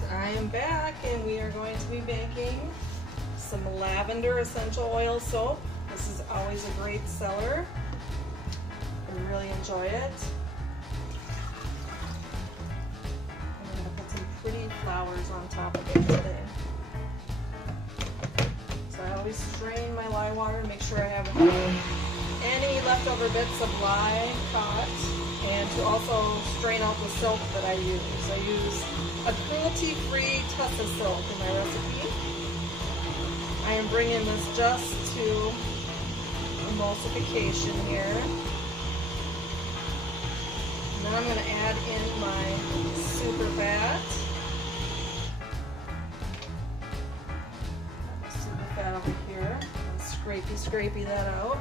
I am back and we are going to be making some lavender essential oil soap. This is always a great seller. I really enjoy it. I'm going to put some pretty flowers on top of it today. So I always strain my lye water, make sure I have any leftover bits of lye caught, and to also strain out the silk that I use. I use a cruelty-free Tussa silk in my recipe. I am bringing this just to emulsification here. And then I'm going to add in my super fat. Super fat over here. Scrapey that out.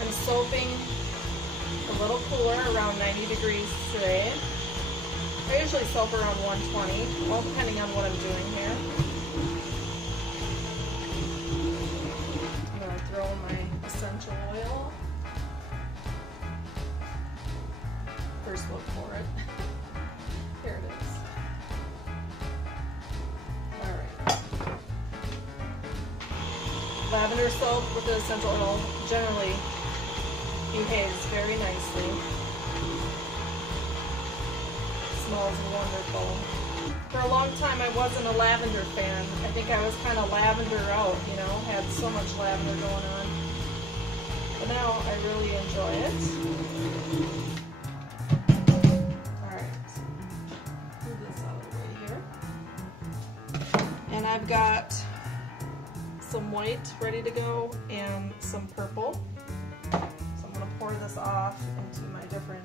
I'm soaping a little cooler, around 90 degrees today. I usually soap around 120, well, depending on what I'm doing here. I'm going to throw in my essential oil. First look for it. Here it is. Alright. Lavender soap with the essential oil generally behaves very nicely. Smells wonderful. For a long time I wasn't a lavender fan. I think I was kind of lavender out, you know, had so much lavender going on. But now I really enjoy it. Alright, move this out of the way here. And I've got some white ready to go and some purple. So I'm going to pour this off into my different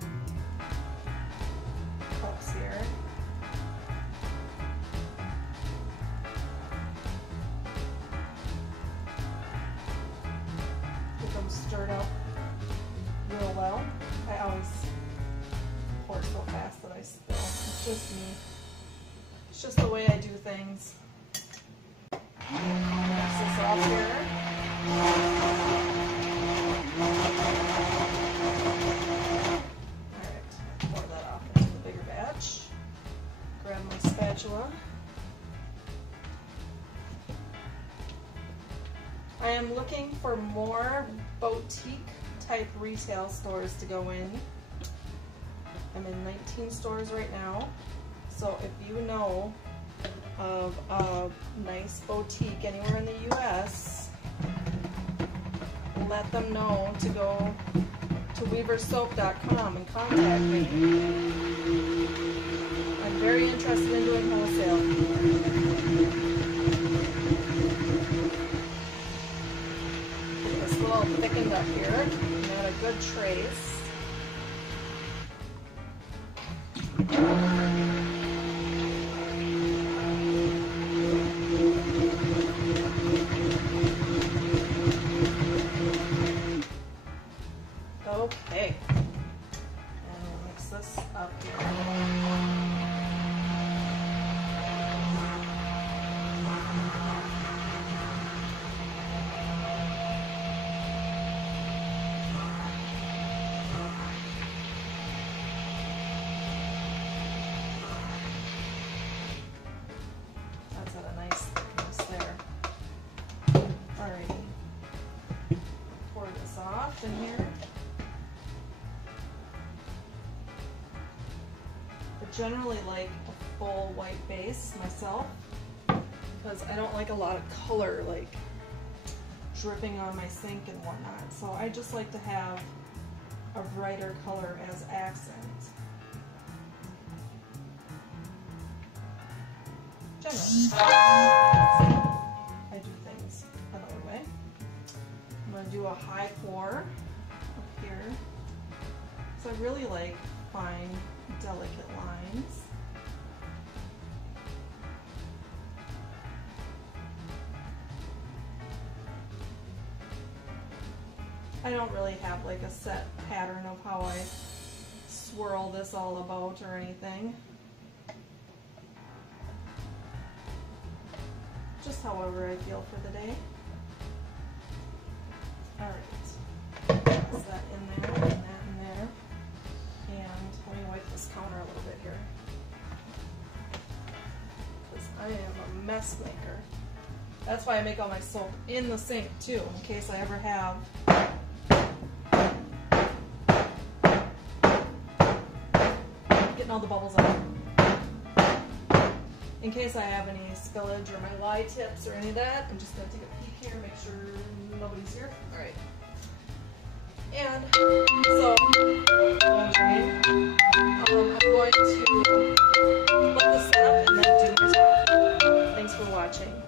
cups here. Get them stirred up real well. I always pour so fast that I spill. It's just me. It's just the way I do things. Mix this off here. Alright, pour that off into the bigger batch. Grab my spatula. I am looking for more boutique type retail stores to go in. I'm in 19 stores right now. So if you know of a nice boutique anywhere in the US, let them know to go to weaversoap.com and contact me. I'm very interested in doing wholesale. Get this a little thickened up here. Got a good trace. Okay, and we'll mix this up here. That's at a nice thickness there. Alrighty, pour this off in here. Generally like a full white base myself because I don't like a lot of color like dripping on my sink and whatnot, so I just like to have a brighter color as accent. Generally, I do things another way. I'm going to do a high pour up here, so I really like fine delicate lines. I don't really have like a set pattern of how I swirl this all about or anything. Just however I feel for the day. Alright. Put that in there, and that in there. And let me wipe this counter a little bit here. Because I am a mess maker. That's why I make all my soap in the sink too, in case I ever have getting all the bubbles out. In case I have any spillage or my lye tips or any of that, I'm just going to take a peek here, make sure nobody's here. Alright. And so, I'm going to let this set up and then do my top. Thanks for watching.